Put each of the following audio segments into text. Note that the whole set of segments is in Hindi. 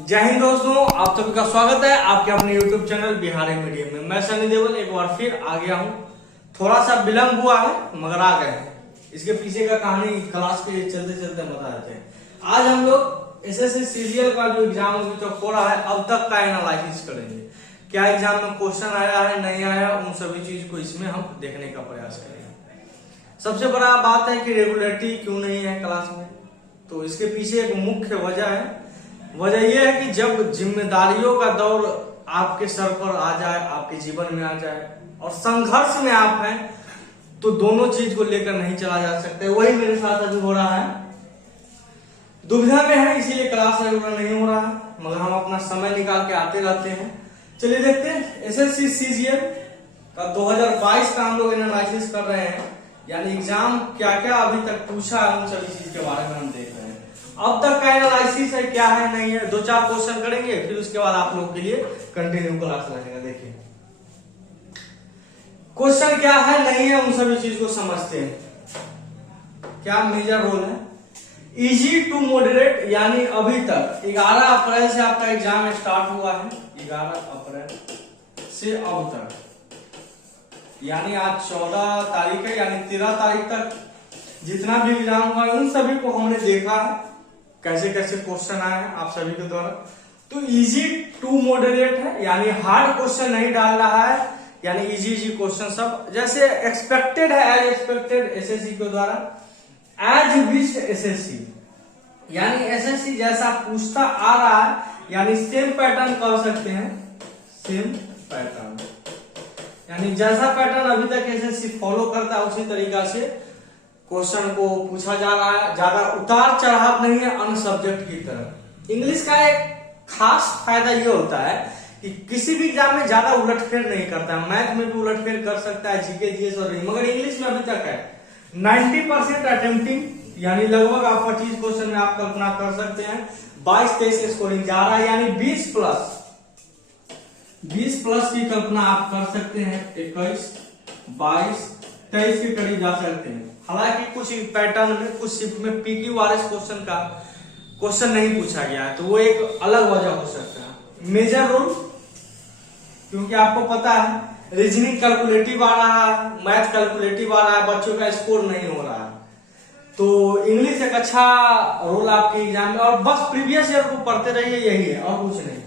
जय हिंद दोस्तों, आप सभी का स्वागत है आपके अपने YouTube चैनल बिहारी मीडियम में। मैं सनी देवल एक बार फिर आ गया हूँ। थोड़ा सा विलम्ब हुआ है मगर आ गए हैं। इसके पीछे का कहानी क्लास के चलते चलते बता देते हैं। आज हम लोग एसएससी सीजीएल का जो एग्जाम अभी तक हो रहा है अब तक का एनालिसिस करेंगे। क्या एग्जाम में क्वेश्चन आया है नहीं आया, उन सभी चीज को इसमें हम देखने का प्रयास करेंगे। सबसे बड़ा बात है कि रेगुलरिटी क्यों नहीं है क्लास में, तो इसके पीछे एक मुख्य वजह है। वजह यह है कि जब जिम्मेदारियों का दौर आपके सर पर आ जाए, आपके जीवन में आ जाए और संघर्ष में आप हैं, तो दोनों चीज को लेकर नहीं चला जा सकते। वही मेरे साथ अभी हो रहा है। दुविधा में है, इसीलिए क्लास रेगुलर नहीं हो रहा है, मगर हम अपना समय निकाल के आते रहते हैं। चलिए देखते हैं एसएससी सीजीएल का 2022 का हम लोग एनालिसिस कर रहे हैं, यानी एग्जाम क्या क्या अभी तक पूछा है उन सभी चीज के बारे में हम देख रहे हैं। अब तक का एनालिसिस है, क्या है नहीं है, 2-4 क्वेश्चन करेंगे, फिर उसके बाद आप लोगों के लिए कंटिन्यू क्लास रहेगा। देखिए क्वेश्चन क्या है नहीं है, उन सभी चीज को समझते हैं। क्या मेजर रोल है इजी टू मॉडरेट, यानी अभी तक 11 अप्रैल से आपका एग्जाम स्टार्ट हुआ है। 11 अप्रैल से अब तक, यानी आज 14 तारीख है, यानी 13 तारीख तक जितना भी एग्जाम हुआ है उन सभी को हमने देखा है, कैसे कैसे क्वेश्चन आए हैं आप सभी के द्वारा। तो इजी टू मॉडरेट है, यानी हार्ड क्वेश्चन नहीं डाल रहा है, यानी इजी इजी क्वेश्चन सब जैसे एक्सपेक्टेड है, एज एक्सपेक्टेड एसएससी के द्वारा, एज विश एसएससी, यानी एसएससी जैसा पूछता आ रहा है, यानी सेम पैटर्न कर सकते हैं। सेम पैटर्न यानी जैसा पैटर्न अभी तक एसएससी फॉलो करता है उसी तरीका से क्वेश्चन को पूछा जा रहा है। ज्यादा उतार चढ़ाव नहीं है अन्य सब्जेक्ट की तरह। इंग्लिश का एक खास फायदा ये होता है कि किसी भी एग्जाम में ज्यादा उलटफेर नहीं करता है। मैथ में भी उलटफेर कर सकता है, जीके जीएस और नहीं, मगर इंग्लिश में अभी तक है 90% अटेम्प्टिंग, यानी लगभग आप 25 क्वेश्चन में आप कल्पना कर सकते हैं। 22-23 स्कोरिंग जा रहा है, यानी 20 प्लस की कल्पना आप कर सकते हैं। 21, 22, 23 के करीब जा सकते हैं। हालांकि कुछ पैटर्न में, कुछ शिफ्ट में पीक्यूआरएस क्वेश्चन नहीं पूछा गया है, तो वो एक अलग वजह हो सकता है। मेजर रोल, क्योंकि आपको पता है रीजनिंग कैलकुलेटिव आ रहा है, मैथ कैलकुलेटिव आ रहा है, बच्चों का स्कोर नहीं हो रहा है, तो इंग्लिश एक अच्छा रोल आपके एग्जाम में। और बस प्रीवियस ईयर को पढ़ते रहिए, यही है और कुछ नहीं।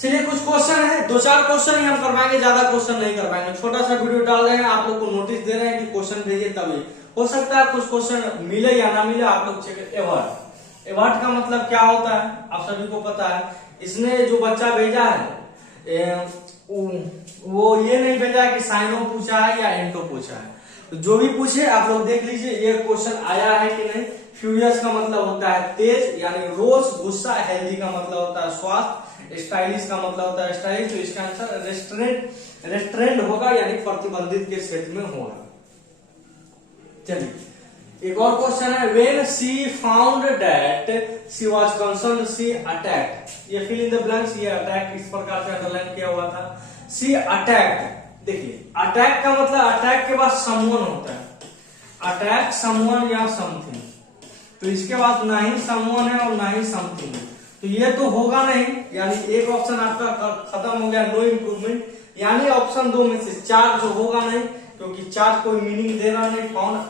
चलिए कुछ क्वेश्चन है, 2-4 क्वेश्चन ही हम करवाएंगे, ज्यादा क्वेश्चन नहीं करवाएंगे। छोटा सा वीडियो डाल रहे हैं, आप लोग को नोटिस दे रहे हैं कि क्वेश्चन भेजिए, तभी हो सकता है कुछ क्वेश्चन मिले या ना मिले। आप लोग चेक। एवर्ट का मतलब क्या होता है आप सभी को पता है। इसने जो बच्चा भेजा है वो ये नहीं भेजा है कि साइनो पूछा है या एंटो पूछा है, तो जो भी पूछे आप लोग देख लीजिए ये क्वेश्चन आया है कि नहीं। फ्यूरियस का मतलब होता है तेज, यानी रोज गुस्सा। हेल्दी का मतलब होता है स्वास्थ्य। स्टाइलिश का मतलब होता है स्टाइलिश, तो इसका आंसर रेस्ट्रेंट होगा, यानी प्रतिबंधित के क्षेत्र में होगा। चलिए एक और क्वेश्चन है, when she found that she was concerned she attacked. ये फिल इन द ब्लैंक्स, ये अटैक इस प्रकार से अंडरलाइन किया हुआ था। शी अटैक्ड, देखिए अटैक का मतलब अटैक के बाद समवन होता है। अटैक समवन या समथिंग, तो इसके बाद ना ही समवन है और ना ही समथिंग है, तो ये तो होगा नहीं, यानी एक ऑप्शन आपका खत्म हो गया, नो इम्प्रूवमेंट। यानी ऑप्शन 2 में से 4 जो होगा नहीं, क्योंकि 4 कोई मीनिंग दे रहा नहीं। कौन,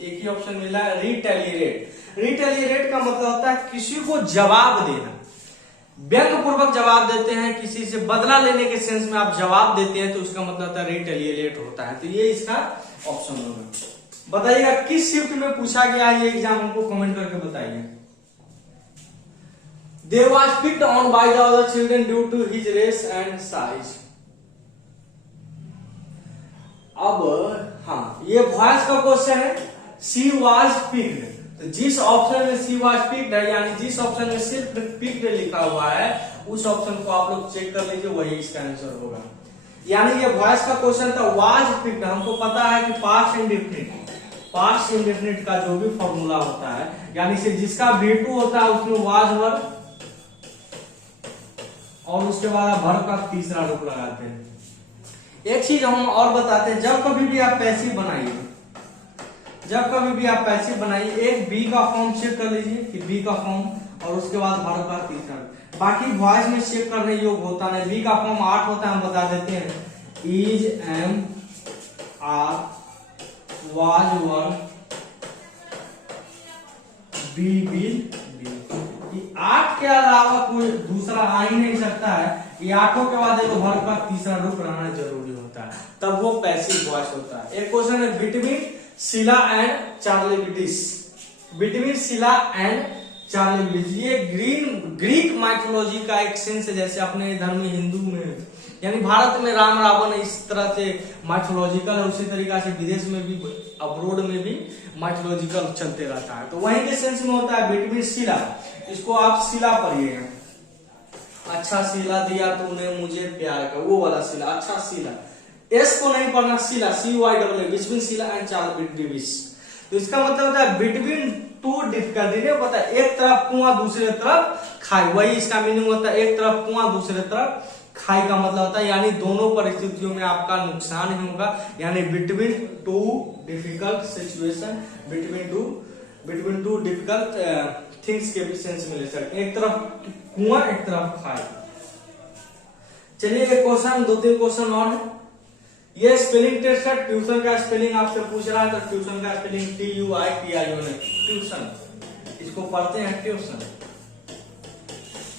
एक ही ऑप्शन मिला है, रिटेलिएट। रिटेलिएट का मतलब होता है किसी को जवाब देना, व्यंग पूर्वक जवाब देते हैं, किसी से बदला लेने के सेंस में आप जवाब देते हैं, तो उसका मतलब होता है रिटेलिएट होता है। तो ये इसका ऑप्शन होगा। बताइएगा किस शिफ्ट में पूछा गया है ये एग्जाम, हमको कमेंट करके बताइए। They was picked on by the other children due to his race and size. अब हाँ, ये वॉइस का क्वेश्चन है। She was picked, तो जिस ऑप्शन में she was picked है, यानी जिस ऑप्शन में सिर्फ picked लिखा हुआ है, उस ऑप्शन को आप लोग चेक कर लीजिए, वही इसका आंसर होगा। यानी ये वॉइस का क्वेश्चन था, was picked। हमको पता है कि पास्ट इंडेफिनिट का जो भी फॉर्मूला होता है, यानी से जिसका V2 होता है उसमें was वर्ब और उसके बाद आप वर्ब का तीसरा रूप लगाते हैं। एक चीज हम और बताते हैं, जब कभी भी आप पैसिव बनाइए, एक बी का फॉर्म चेक कर लीजिए कि बी का फॉर्म, और उसके बाद वर्ब का तीसरा रूप। बाकी वॉइस में चेक करने योग्य होता नहीं। बी का फॉर्म 8 होता है, हम बता देते हैं। Is, am, are, was, were, be, will, be. 8 के अलावा कोई दूसरा आ ही नहीं सकता है। ये 8 के बाद एक वर्ब का तीसरा रूप रहना जरूरी होता है, तब वो पैसिव वॉइस होता है। एक क्वेश्चन है between Sheela and Charlie British. Between Sheela and Charlie British, ये ग्रीक माइथोलॉजी का एक सेंस है। जैसे अपने धर्म में, हिंदू में, यानी भारत में राम रावण इस तरह से माइथोलॉजिकल है, उसी तरीका से विदेश में भी, अब्रोड में भी माइथोलॉजिकल चलते रहता है। तो वहीं के सेंस में होता है बिटवीन शीला। इसको आप शीला पढ़िए। अच्छा शीला दिया तूने मुझे प्यार का, वो वाला शीला। अच्छा शीला, एस को नहीं पढ़ना, Sheela, CYAA, between Sheela and Charlie British. तो इसका मतलब होता है बिटवीन टू डिफिकल्टी। नहीं पता, एक तरफ कुआं दूसरे तरफ खाई, वही इसका मीनिंग होता है। एक तरफ कुआं दूसरे तरफ खाई का मतलब होता है यानी दोनों परिस्थितियों में आपका नुकसान ही होगा। यानी between two difficult situation, between two difficult things के भी सेंस में ले सकते हैं। एक तरफ कुआं, एक तरफ खाई। चलिए एक क्वेश्चन, 2-3 क्वेश्चन और है। ये स्पेलिंग टेस्ट है। ट्यूशन का स्पेलिंग आपसे पूछ रहा है, तो ट्यूशन का स्पेलिंग TUITION, ट्यूशन। इसको पढ़ते हैं ट्यूशन,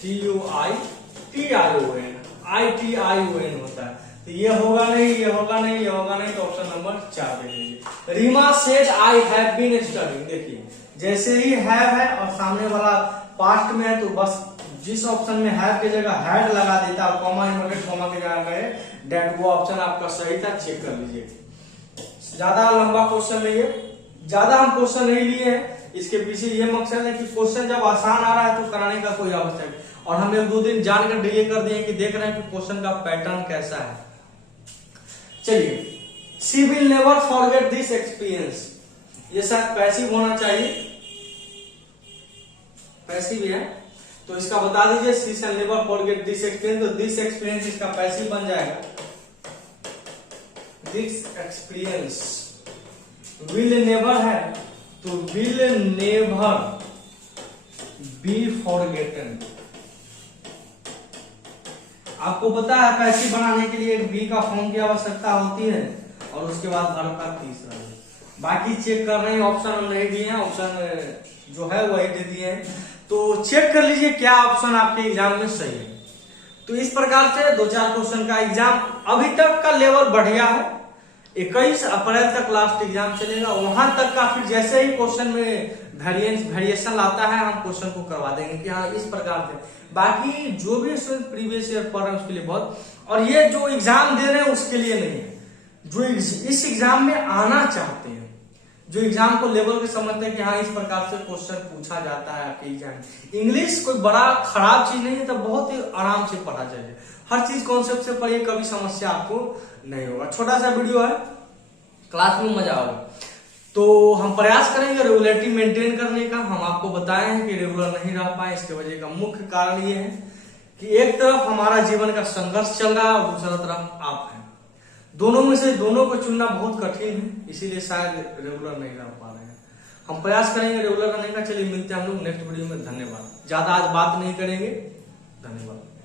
TUITION, ITION होता है। तो ये होगा नहीं, ये होगा नहीं, ये होगा नहीं, तो ऑप्शन नंबर 4 दे दीजिए। Reema said I have been studying. देखिए जैसे ही हैव है और सामने वाला पास्ट में है, तो बस जिस ऑप्शन में हैव की जगह हैड लगा देता है, कॉमा इन्वर्टेड कॉमा की जगह गए डेट, वो ऑप्शन आपका सही था। चेक कर लीजिए। ज्यादा लंबा क्वेश्चन नहीं है, ज्यादा हम क्वेश्चन नहीं लिए हैं। इसके पीछे ये मकसद है कि क्वेश्चन जब आसान आ रहा है तो कराने का कोई आवश्यक, और हम 1-2 दिन जानकर डिले कर दिए कि देख रहे हैं कि क्वेश्चन का पैटर्न कैसा है। चलिए, she will never forget this experience, ये शायद पैसिव होना चाहिए, पैसिव है, तो इसका बता दीजिए। She shell never forget this experience, तो दिस एक्सपीरियंस इसका पैसिव बन जाएगा। दिस एक्सपीरियंस विल नेवर है, तो विल नेवर बी फॉरगेटन। आपको पता है पैसिव बनाने के लिए बी का फॉर्म की आवश्यकता होती है, और उसके बाद वर्ब का तीसरा। बाकी चेक कर रहे हैं, ऑप्शन हम नहीं दिए हैं, ऑप्शन जो है वही दे दिए हैं। तो चेक कर लीजिए क्या ऑप्शन आपके एग्जाम में सही है। तो इस प्रकार से 2-4 क्वेश्चन का एग्जाम अभी तक का लेवल बढ़िया है। 21 अप्रैल तक लास्ट एग्जाम चलेगा, वहां तक का फिर जैसे ही क्वेश्चन में वेरिएशन लाता है, हम क्वेश्चन को करवा देंगे कि हाँ इस प्रकार से। बाकी जो भी प्रीवियस ईयर पढ़ रहे हैं उसके लिए बहुत, और ये जो एग्जाम दे रहे हैं उसके लिए नहीं है, जो इस एग्जाम में आना चाहते हैं, जो एग्जाम को लेवल के समझते हैं कि हाँ इस प्रकार से क्वेश्चन पूछा जाता है आपके एग्जाम। इंग्लिश कोई बड़ा खराब चीज नहीं है, तो बहुत ही आराम से पढ़ा जाए। हर चीज कॉन्सेप्ट से पढ़िए, कभी समस्या आपको नहीं होगा। छोटा सा वीडियो है, क्लास में मजा आएगा। तो हम प्रयास करेंगे रेगुलरिटी मेंटेन करने का। हम आपको बताए हैं कि रेगुलर नहीं रह पाए, इसके वजह का मुख्य कारण ये है कि एक तरफ हमारा जीवन का संघर्ष चल रहा है और दूसरा तरफ आप हैं। दोनों में से दोनों को चुनना बहुत कठिन है, इसीलिए शायद रेगुलर नहीं रह पा रहे हैं। हम प्रयास करेंगे रेगुलर रहने का। चलिए मिलते हैं हम लोग नेक्स्ट वीडियो में। धन्यवाद। ज्यादा आज बात नहीं करेंगे। धन्यवाद।